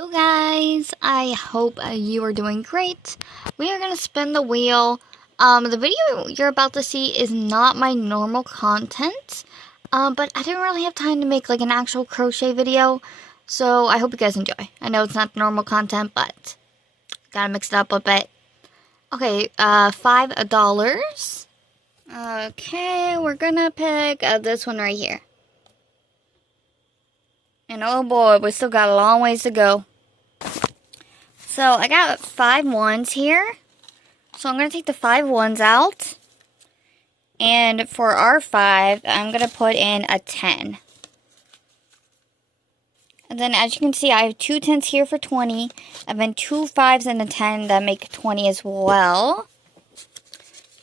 Hello guys, I hope you are doing great. We are going to spin the wheel. The video you're about to see is not my normal content, but I didn't really have time to make like an actual crochet video, so I hope you guys enjoy. I know it's not normal content, but gotta mix it up a bit. Okay, $5. Okay, we're gonna pick this one right here. And oh boy, we still got a long ways to go. So I got 5 ones here. So I'm going to take the 5 ones out. And for our 5, I'm going to put in a 10. And then as you can see, I have 2 10s here for 20. And then 2 5s and a 10 that make 20 as well.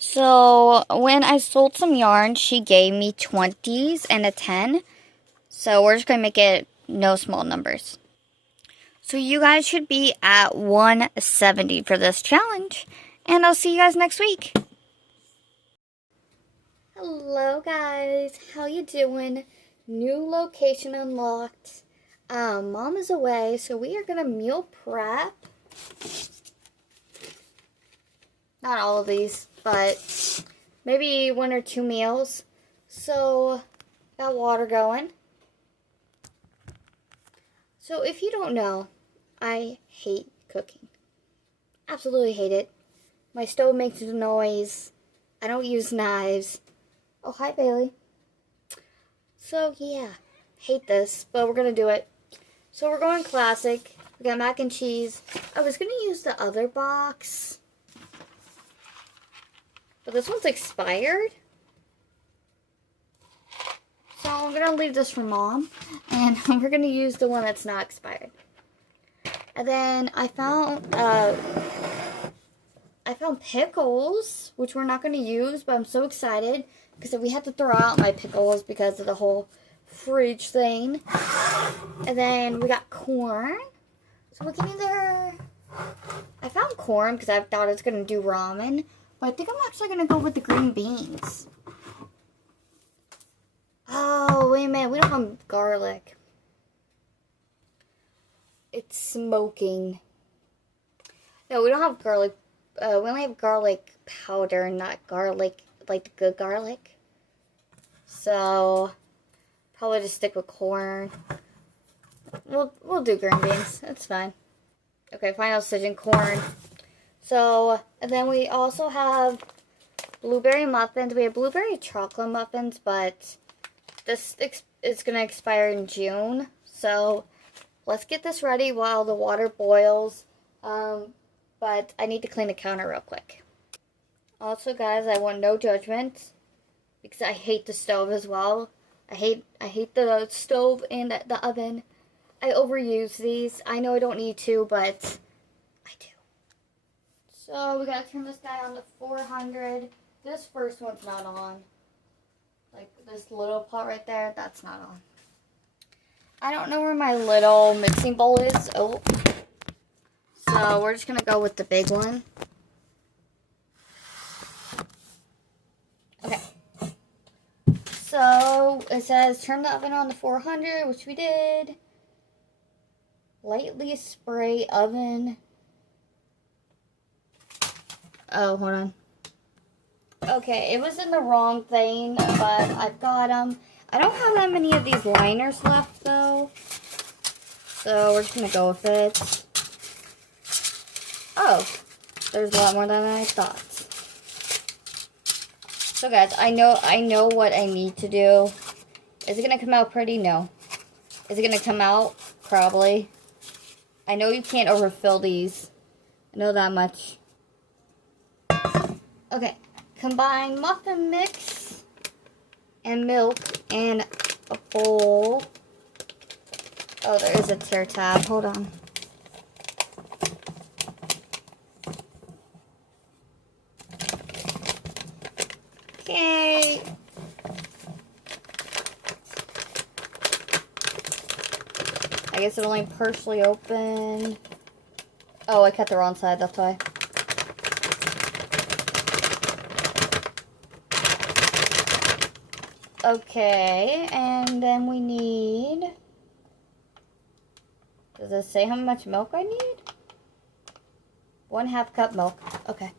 So when I sold some yarn, she gave me 20s and a 10. So we're just going to make it no small numbers. So you guys should be at 170 for this challenge. And I'll see you guys next week. Hello guys, how you doing? New location unlocked. Mom is away, so we are gonna meal prep. Not all of these, but maybe 1 or 2 meals. So, got water going. So if you don't know, I hate cooking. Absolutely hate it. My stove makes a noise. I don't use knives. Oh, hi, Bailey. So, yeah. Hate this, but we're going to do it. So, we're going classic. We got mac and cheese. I was going to use the other box, but this one's expired. So, I'm going to leave this for Mom, and we're going to use the one that's not expired. And then I found pickles, which we're not going to use, but I'm so excited because we had to throw out my pickles because of the whole fridge thing. And then we got corn. So we can either... I found corn because I thought I was going to do ramen, but I think I'm actually going to go with the green beans. Oh, wait a minute. We don't have garlic. It's smoking. No, we don't have garlic. We only have garlic powder, not garlic, like the good garlic. So, probably just stick with corn. We'll do green beans. That's fine. Okay, final decision, corn. So, and then we also have blueberry muffins. We have blueberry chocolate muffins, but this is going to expire in June. So, let's get this ready while the water boils. But I need to clean the counter real quick. Also, guys, I want no judgment because I hate the stove as well. I hate the stove and the oven. I overuse these. I know I don't need to, but I do. So we gotta turn this guy on to 400. This first one's not on. Like this little pot right there, that's not on. I don't know where my little mixing bowl is. Oh. So we're just going to go with the big one. Okay. So it says turn the oven on to 400, which we did. Lightly spray oven. Oh, hold on. Okay, it was in the wrong thing, but I've got them. I don't have that many of these liners left, though. So we're just going to go with it. Oh, there's a lot more than I thought. So guys, I know what I need to do. Is it going to come out pretty? No. Is it going to come out? Probably. I know you can't overfill these. I know that much. Okay. Combine muffin mix and milk in a bowl. Oh, there is a tear tab. Hold on. Okay. I guess it only partially opened. Oh, I cut the wrong side, that's why. Okay, and then we need Does it say how much milk I need? 1/2 cup milk. Okay.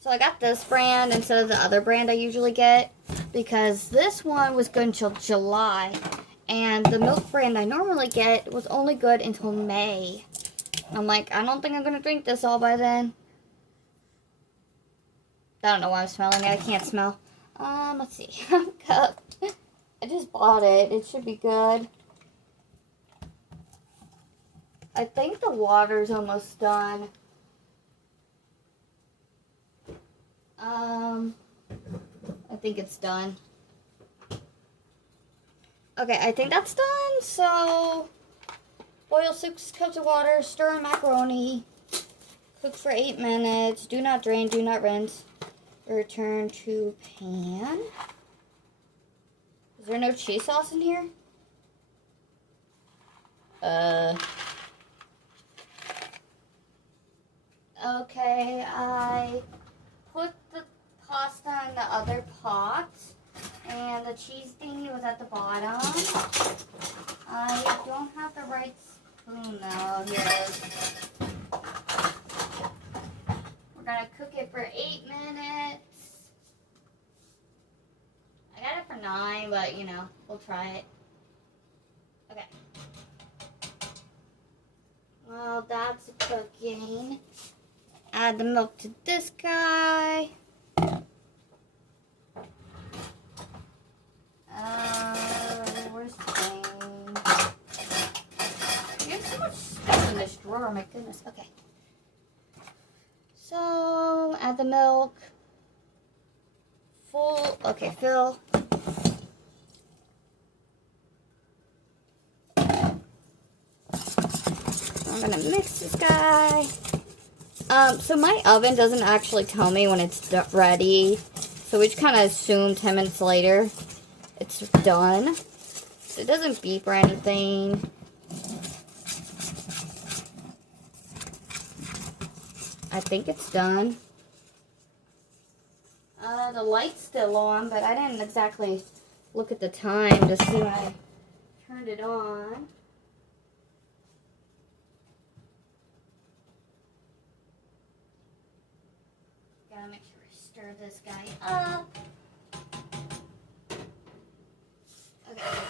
So I got this brand instead of the other brand I usually get because this one was good until July, and the milk brand I normally get was only good until May. I'm like, I don't think I'm gonna drink this all by then. I don't know why I'm smelling it. I can't smell. Let's see. Cup. I just bought it. It should be good. I think the water's almost done. I think it's done. Okay, I think that's done. So, boil 6 cups of water, stir in macaroni, cook for 8 minutes, do not drain, do not rinse. Return to pan. Is there no cheese sauce in here? Okay, I put the pasta in the other pot, and the cheese thingy was at the bottom. I don't have the right spoon though. Here it is. We're gonna cook it for 8 minutes. I got it for 9, but you know, we'll try it. Okay. Well, that's cooking. Add the milk to this guy. Where's the thing? There's so much stuff in this drawer, my goodness. Okay. So, add the milk. Okay, fill. I'm gonna mix this guy. So my oven doesn't actually tell me when it's ready. So we just kind of assume 10 minutes later it's done. It doesn't beep or anything. I think it's done. The light's still on, but I didn't exactly look at the time to see when I turned it on. Gotta make sure I stir this guy up. Okay.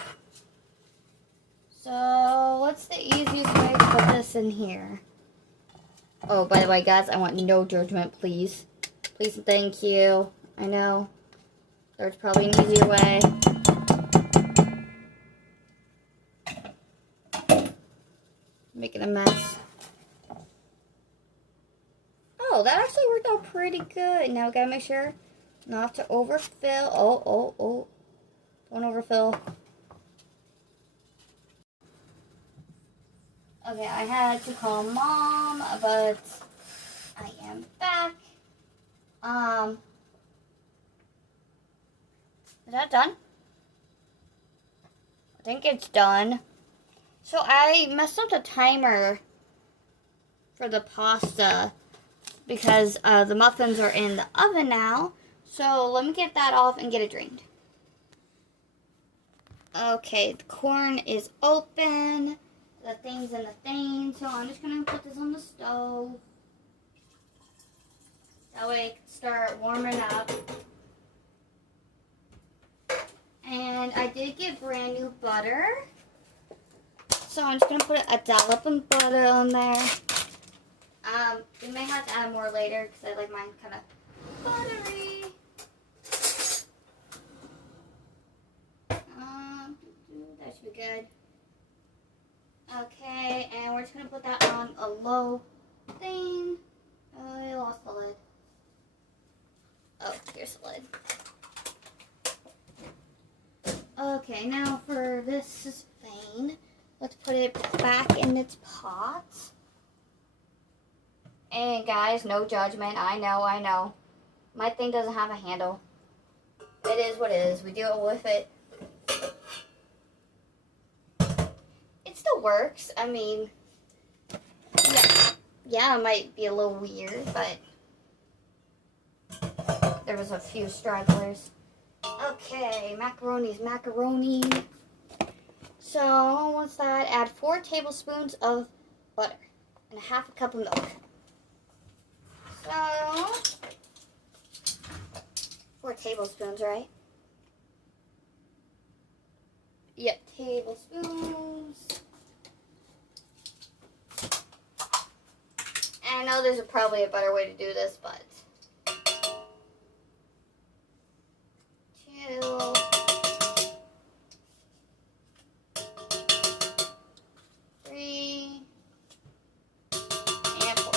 So, what's the easiest way to put this in here? Oh, by the way, guys, I want no judgment, please. Please and thank you. I know. There's probably an easier way. Making a mess. Oh, that actually worked out pretty good. Now we gotta make sure not to overfill. Oh. Don't overfill. Okay, I had to call Mom, but I am back. Is that done? I think it's done. So I messed up the timer for the pasta because the muffins are in the oven now. So let me get that off and get it drained. Okay, the corn is open. The thing's in the thing. So I'm just going to put this on the stove. That way it can start warming up. And I did get brand new butter. So I'm just going to put a dollop of butter on there. We may have to add more later because I like mine kind of buttery. That should be good. Okay, and we're just going to put that on a low thing. Oh, I lost the lid. Oh, here's the lid. Okay, now for this thing, let's put it back in its pot. And guys, no judgment. I know. My thing doesn't have a handle. It is what it is. We deal with it. It still works. I mean, yeah, it might be a little weird, but there was a few stragglers. Okay, macaroni's macaroni. So once that, add 4 tablespoons of butter and a half a cup of milk. So 4 tablespoons, right? Yep, tablespoons. And I know there's probably a better way to do this, but 2, 3, and 4.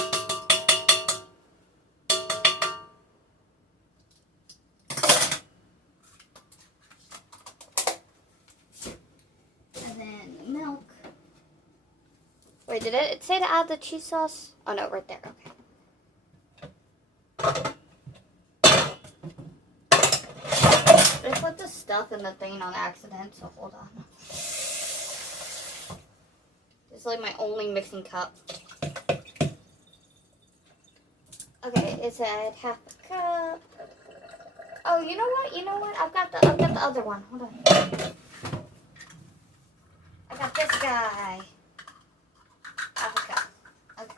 And then milk. Wait, did it say to add the cheese sauce? Oh no, right there, okay. I put the stuff in the thing on accident, so hold on. This is like my only mixing cup. Okay, it said half a cup. Oh, you know what? You know what? I've got the other one. Hold on. I got this guy. Half a cup. Okay.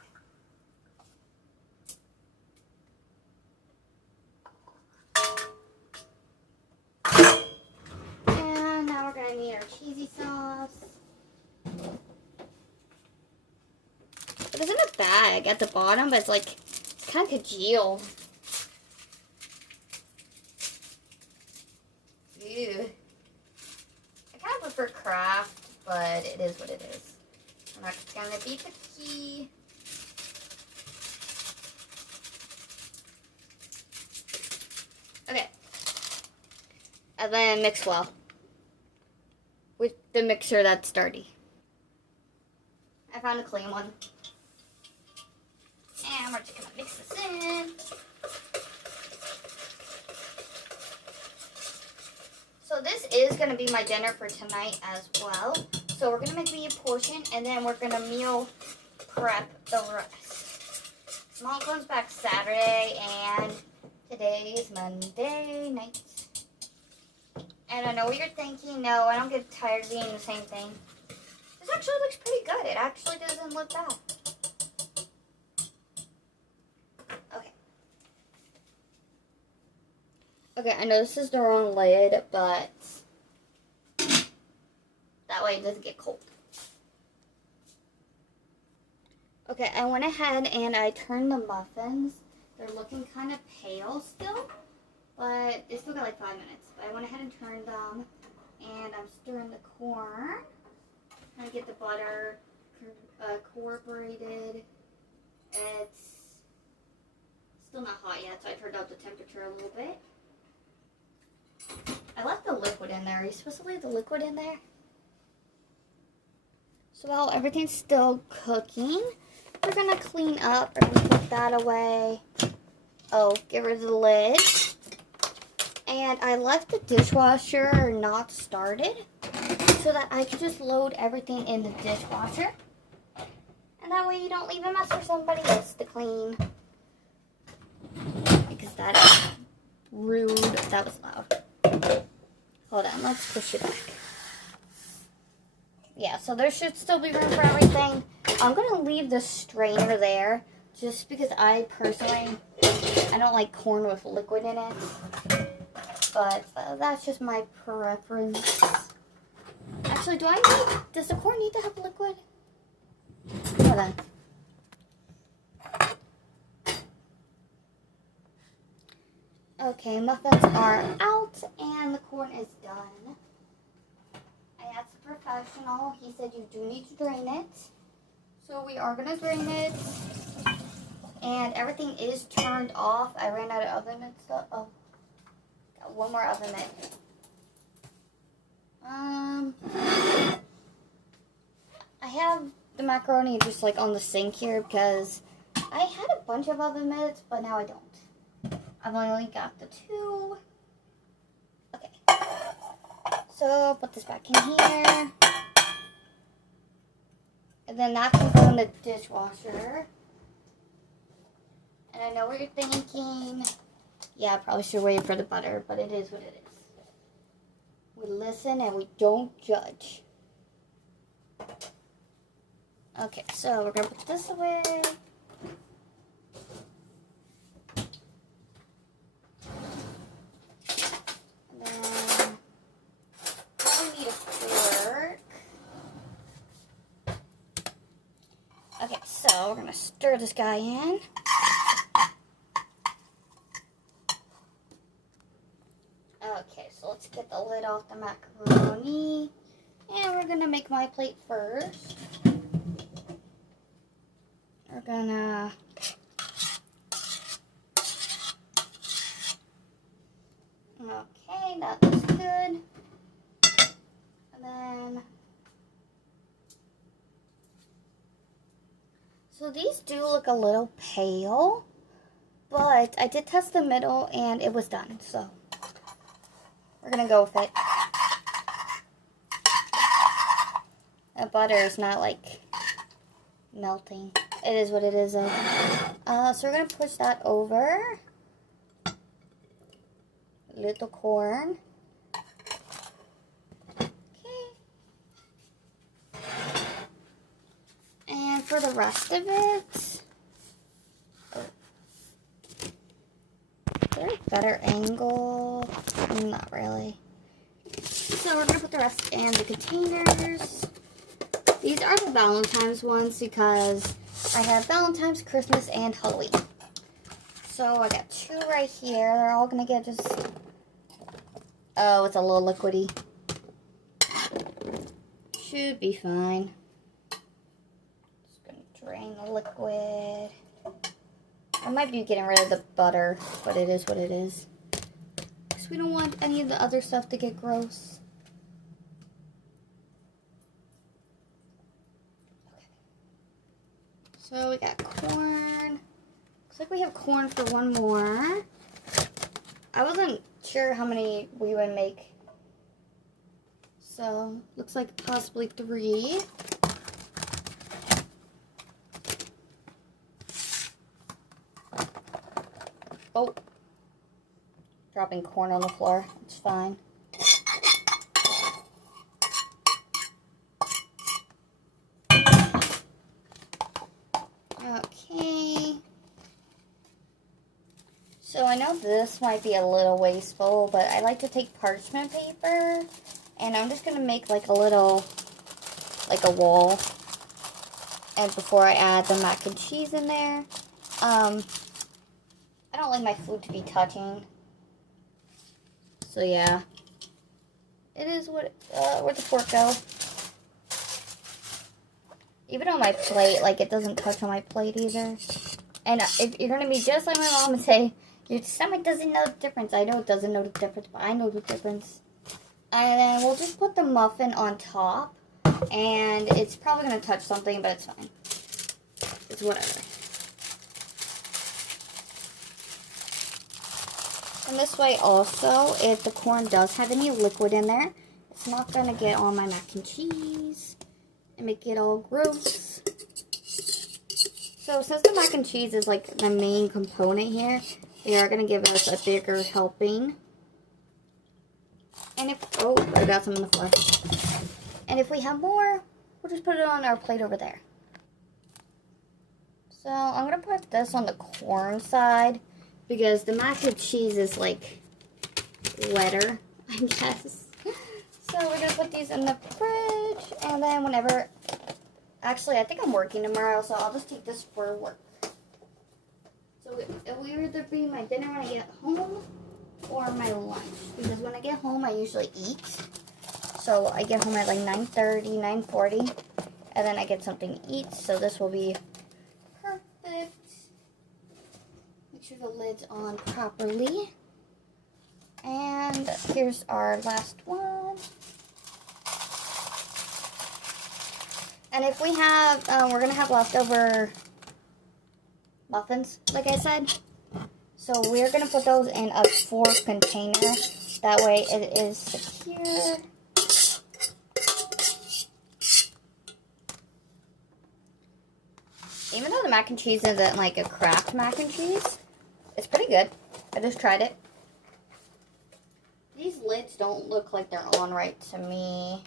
And now we're gonna need our cheesy sauce. It was in a bag at the bottom, but it's like it's kind of congealed. Ew. I kind of prefer Kraft, but it is what it is. I'm not gonna be picky. Okay. And then mix well with the mixer that's dirty. I found a clean one. And we're just gonna mix this in. So this is gonna be my dinner for tonight as well. So we're gonna make me a portion and then we're gonna meal prep the rest. Mom comes back Saturday and today is Monday night. And I know what you're thinking. No, I don't get tired of eating the same thing. This actually looks pretty good. It actually doesn't look bad. Okay. Okay, I know this is the wrong lid, but that way it doesn't get cold. Okay, I went ahead and I turned the muffins. They're looking kind of pale still, but they still got like 5 minutes. But I went ahead and turned them, and I'm stirring the corn. Trying to get the butter cooperated. It's still not hot yet, so I turned up the temperature a little bit. I left the liquid in there. Are you supposed to leave the liquid in there? So while everything's still cooking, we're going to clean up. We're going to put that away. Oh, get rid of the lid. And I left the dishwasher not started so that I could just load everything in the dishwasher. And that way you don't leave a mess for somebody else to clean. Because that is rude. That was loud. Hold on, let's push it back. Yeah, so there should still be room for everything. I'm going to leave the strainer there just because I personally, I don't like corn with liquid in it. But that's just my preference. Actually, does the corn need to have liquid? Hold on. Okay, muffins are out and the corn is done. I asked the professional. He said you do need to drain it. So we are going to drain it. And everything is turned off. I ran out of oven mitts. Oh, got one more oven mitt. I have the macaroni just like on the sink here because I had a bunch of oven mitts, but now I don't. I've only got the 2. Okay. So put this back in here. And then that can go in the dishwasher. And I know what you're thinking. Yeah, I probably should wait for the butter, but it is what it is. We listen and we don't judge. Okay, so we're gonna put this away. And then we need a fork. Okay, so we're gonna stir this guy in. Okay, so let's get the lid off the macaroni. And we're gonna make my plate first. We're gonna okay, that looks good. And then so these do look a little pale, but I did test the middle and it was done, so we're gonna go with it. The butter is not like melting. It is what it is though. So we're gonna push that over. Little corn. Okay. And for the rest of it, oh. Is there a better angle? Not really. So we're gonna put the rest in the containers. These are the Valentine's ones because I have Valentine's, Christmas, and Halloween. So I got 2 right here. They're all gonna get just, oh, it's a little liquidy. Should be fine. Just gonna drain the liquid. I might be getting rid of the butter, but it is what it is. Because we don't want any of the other stuff to get gross. So we got corn. Looks like we have corn for one more. I wasn't sure how many we would make. So looks like possibly 3. Oh, dropping corn on the floor. It's fine. Okay. So I know this might be a little wasteful, but I like to take parchment paper and I'm just gonna make like a little, like a wall. And before I add the mac and cheese in there, I don't like my food to be touching. So yeah, it is what. Where'd the fork go? Even on my plate, like it doesn't touch on my plate either. And if you're gonna be just like my mom and say, your stomach doesn't know the difference. I know it doesn't know the difference, but I know the difference. And then we'll just put the muffin on top. And it's probably going to touch something, but it's fine. It's whatever. And this way also, if the corn does have any liquid in there, it's not going to get on my mac and cheese and make it all gross. So since the mac and cheese is like the main component here, they are going to give us a bigger helping. And if, oh, I got some on the floor. And if we have more, we'll just put it on our plate over there. So I'm going to put this on the corn side because the mac and cheese is like wetter, I guess. So we're going to put these in the fridge and then whenever, actually I think I'm working tomorrow, so I'll just take this for work. So it will either be my dinner when I get home or my lunch. Because when I get home, I usually eat. So I get home at like 9:30, 9:40. And then I get something to eat. So this will be perfect. Make sure the lid's on properly. And here's our last one. And if we have, we're going to have leftover muffins, like I said. So we're going to put those in a 4 container. That way it is secure. Even though the mac and cheese isn't like a Kraft mac and cheese, it's pretty good. I just tried it. These lids don't look like they're on right to me.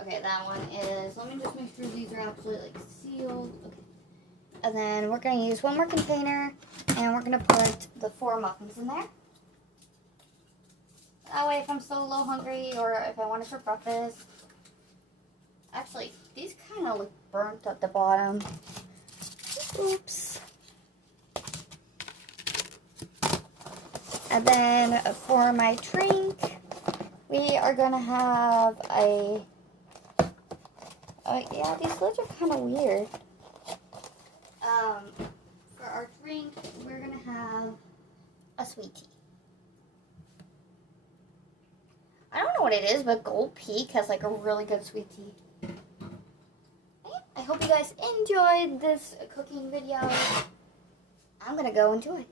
Okay, that one is. Let me just make sure these are actually like sealed. Okay. And then we're going to use one more container and we're going to put the 4 muffins in there. That way if I'm still a little hungry or if I want it for breakfast. Actually, these kind of look burnt at the bottom. Oops. And then for my drink, we are going to have a... yeah, these lids are kind of weird. For our drink, we're going to have a sweet tea. I don't know what it is, but Gold Peak has like a really good sweet tea. I hope you guys enjoyed this cooking video. I'm going to go enjoy.